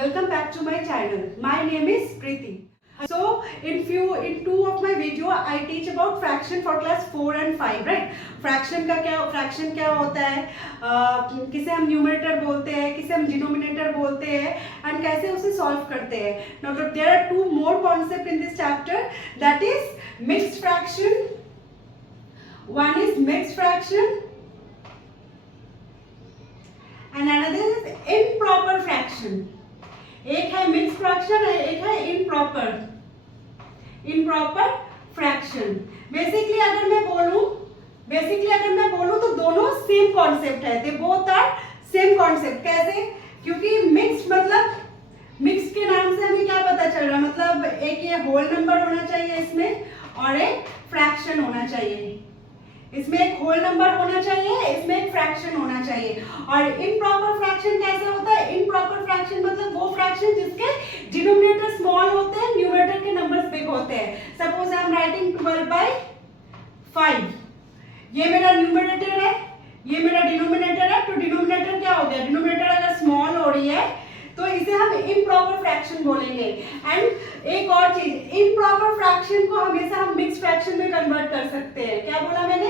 Welcome back to my channel. My name is Preeti. So in two of my video I teach about fraction for class 4 and 5, right? Fraction क्या होता है, किसे हम numerator बोलते हैं, किसे हम डिनोमिनेटर बोलते हैं, and कैसे उसे सॉल्व करते हैं. Now there are two more concepts in this chapter, that is mixed fraction. One is mixed fraction and another is improper fraction. एक है मिक्स फ्रैक्शन और एक है इम्प्रॉपर फ्रैक्शन. बेसिकली अगर मैं बोलूं तो दोनों सेम कॉन्सेप्ट है. They both are same concept. कैसे? क्योंकि मिक्स्ड मतलब मिक्स के नाम से हमें क्या पता चल रहा है, मतलब एक ये होल नंबर होना चाहिए इसमें और एक फ्रैक्शन होना चाहिए. इसमें एक होल नंबर होना चाहिए, इसमें एक फ्रैक्शन होना चाहिए. और इम्प्रॉपर फ्रैक्शन कैसे होता है? इम्प्रॉपर फ्रैक्शन मतलब वो फ्रैक्शन जिसके डिनोमिनेटर स्मॉल होते हैं, न्यूमरेटर के नंबर्स बिग होते हैं. Suppose I am writing 12/5. ये मेरा न्यूमरेटर है, ये मेरा डिनोमिनेटर है. तो डिनोमिनेटर क्या हो गया? डिनोमिनेटर अगर स्मॉल हो रही है तो इसे हम इम्प्रॉपर फ्रैक्शन बोलेंगे. एंड एक और चीज, इम्प्रॉपर फ्रैक्शन को हमेशा हम मिक्स फ्रैक्शन में कन्वर्ट कर सकते हैं. क्या बोला मैंने?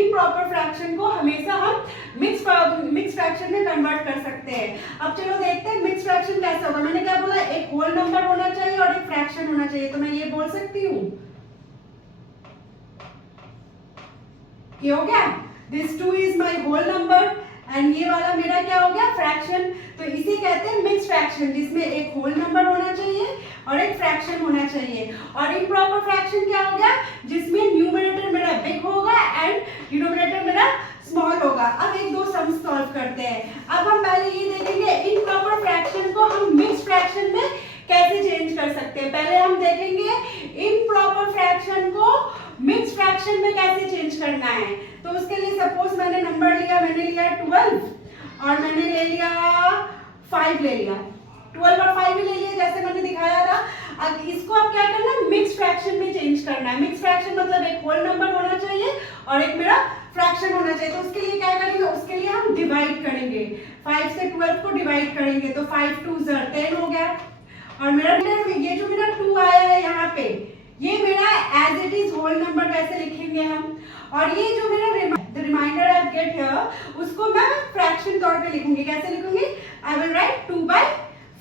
इम्प्रॉपर फ्रैक्शन को हमेशा हम मिक्स फ्रैक्शन में कन्वर्ट कर सकते हैं. अब चलो देखते हैं मिक्स फ्रैक्शन कैसे होगा. मैंने क्या बोला? एक होल नंबर होना चाहिए और एक फ्रैक्शन होना चाहिए. तो मैं ये बोल सकती हूँ, ये हो गया, this 2 is my whole number and ये वाला मेरा क्या हो गया? फ्रैक्शन. तो इसे कहते हैं मिक्स फ्रैक्शन, जिसमें एक होल नंबर होना चाहिए और एक फ्रैक्शन होना चाहिए. और इम्प्रॉपर फ्रैक्शन क्या हो गया? जिसमें न्यूमरेटर मेरा बिग होगा एंड डिनोमिनेटर मेरा स्मॉल होगा. अब एक दो सम सॉल्व करते हैं. अब हम पहले ये देखेंगे इम्प्रॉपर फ्रैक्शन को हम मिक्स फ्रैक्शन में कैसे चेंज कर सकते हैं. पहले हम देखेंगे इम्प्रॉपर फ्रैक्शन को मिक्स फ्रैक्शन में कैसे चेंज करना है. तो उसके लिए सपोज मैंने नंबर लिया, मैंने लिया 12 और मैंने ले लिया 5 ले लिया. 12 और 5 भी ले लिया जैसे मैंने दिखाया था. अब इसको अब क्या करना है? मिक्स फ्रैक्शन में चेंज करना है. मिक्स फ्रैक्शन मतलब एक होल नंबर होना चाहिए और एक मेरा फ्रैक्शन होना चाहिए. तो उसके लिए क्या करेंगे? उसके लिए हम डिवाइड करेंगे. 5 से 12 को डिवाइड करेंगे तो 5 2 10 हो गया. और मेरा ये जो मेरा 2 आया है यहाँ पे, ये मेरा as it is whole number कैसे लिखेंगे हम. और ये जो मेरा रिमाइंडर आई गेट हियर, उसको मैं फ्रैक्शन तौर पे लिखूंगी. कैसे लिखूंगी? I will write 2/5.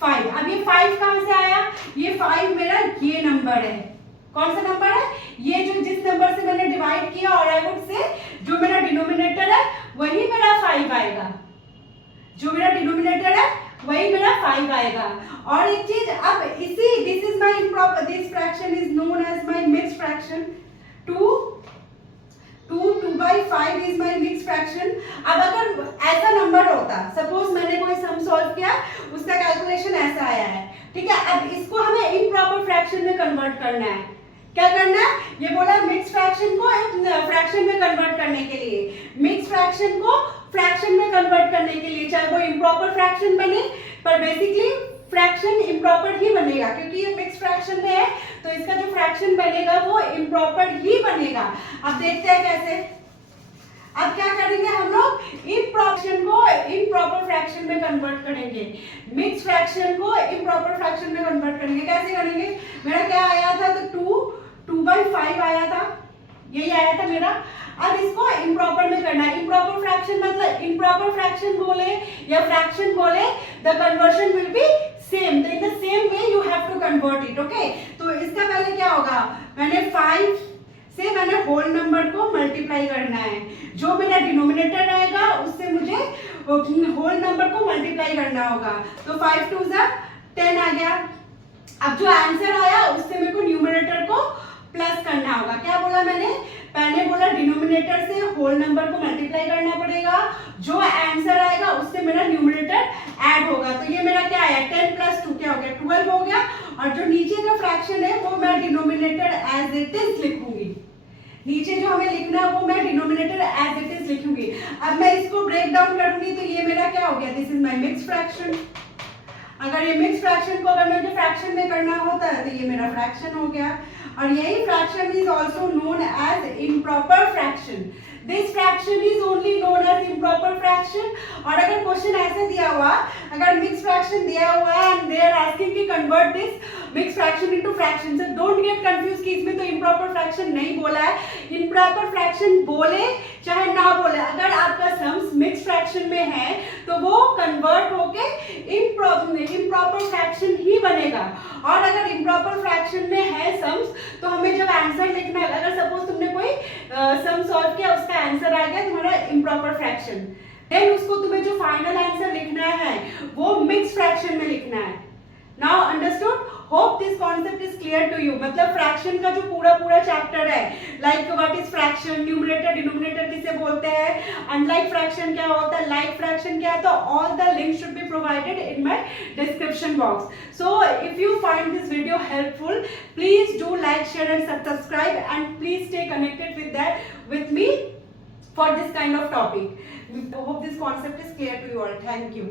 अब ये 5 कहां से आया? ये 5 मेरा ये नंबर है. कौन सा नंबर है? ये जो जिस नंबर से मैंने डिवाइड किया. और आई वुड से जो मेरा डिनोमिनेटर है वही मेरा 5 आएगा. जो मेरा डिनोमिनेटर है वही मेरा 5 आएगा. और एक चीज, अब इसी this is my improper, this fraction is known as my mixed fraction. 2/5 is my mixed fraction. अब अगर ऐसा नंबर होता, सपोज मैंने कोई सम सॉल्व किया, उसका कैलकुलेशन ऐसा आया है, ठीक है. अब इसको हमें इम्प्रॉपर फ्रैक्शन में कन्वर्ट करना है. क्या करना है? ये बोला मिक्स फ्रैक्शन को फ्रैक्शन में कन्वर्ट करने के लिए, मिक्स फ्रैक्शन को फ्रैक्शन में कन्वर्ट करने के लिए, चाहे वो इम्प्रॉपर फ्रैक्शन बने, पर बेसिकली फ्रैक्शन इम्प्रॉपर ही बनेगा क्योंकि ये मिक्स फ्रैक्शन में है. तो इसका जो फ्रैक्शन बनेगा वो इम्प्रॉपर ही बनेगा. अब देखते हैं कैसे. अब क्या करेंगे हम लोग? इम्प्रॉपर को इम्प्रॉपर फ्रैक्शन में कन्वर्ट करेंगे, मिक्स फ्रैक्शन को इम्प्रॉपर फ्रैक्शन में कन्वर्ट करेंगे. कैसे करेंगे? मेरा क्या आया था? तो 2/5 आया था, यही आया था मेरा. अब इसको इम्प्रॉपर में करना है. इम्प्रॉपर फ्रैक्शन मतलब इम्प्रॉपर फ्रैक्शन बोले या फ्रैक्शन बोले, the conversion will be same. In the same way you have to convert it. Okay, तो इसका पहले क्या होगा? मैंने 5 से मैंने होल नंबर को मल्टीप्लाई करना है. जो मेरा डिनोमिनेटर रहेगा उससे मुझे होल नंबर को मल्टीप्लाई करना होगा. तो 5 2 10 आ गया. अब जो आंसर आया उससे मेरे को न्यूमरेटर को प्लस करना होगा. क्या बोला मैंने? पहले बोला डिनोमिनेटर से होल नंबर को मल्टीप्लाई करना पड़ेगा. जो आंसर आएगा उससे मेरा न्यूमरेटर ऐड होगा. तो ये मेरा क्या आया? 10 + 2 क्या हो गया? 12 हो गया. और जो नीचे का फ्रैक्शन है वो मैं डिनोमिनेटर एज इट इज लिखूंगी. नीचे जो हमें लिखना है वो मैं डिनोमिनेटर एज इट इज लिखूंगी. अब मैं इसको ब्रेक डाउन करूंगी तो ये मेरा क्या हो गया? This is my mixed fraction. अगर ये मिक्स फ्रैक्शन को अगर मुझे फ्रैक्शन में करना होता है तो ये मेरा फ्रैक्शन हो गया. और यही fraction is also known as improper fraction. This fraction is only known as improper fraction और अगर क्वेश्चन ऐसे दिया हुआ, अगर मिक्स फ्रैक्शन दिया हुआ है एंड दे आर आस्किंग कि convert this mix fraction into fraction, so don't get confuse कि इसमें तो इम्प्रॉपर फ्रैक्शन नहीं बोला है। इम्प्रॉपर फ्रैक्शन बोले चाहे ना बोले, अगर आपका सम्स मिक्स फ्रैक्शन में है तो वो कन्वर्ट होके इम्प्रॉपर फ्रैक्शन ही बनेगा। और अगर इम्प्रॉपर फ्रैक्शन में है सम्स तो हमें जब आंसर लिखना है, अगर सपोज तुमने कोई सम सॉल्व किया, उसका आंसर आ गया तुम्हारा इम्प्रॉपर फ्रैक्शन, देन उसको तुम्हें जो फाइनल आंसर लिखना है वो मिक्स फ्रैक्शन में लिखना है। Now understood? Hope this concept is clear to you. मतलब फ्रैक्शन का जो पूरा चैप्टर है, like what is fraction, numerator denominator किसे बोलते हैं, अनलाइक फ्रैक्शन क्या होता है, लाइक फ्रैक्शन क्या है, तो all the links should be provided in my description box. So if you find this video helpful, please do like, share and subscribe and please stay connected with me for this kind of topic. I hope this concept is clear to you all. Thank you.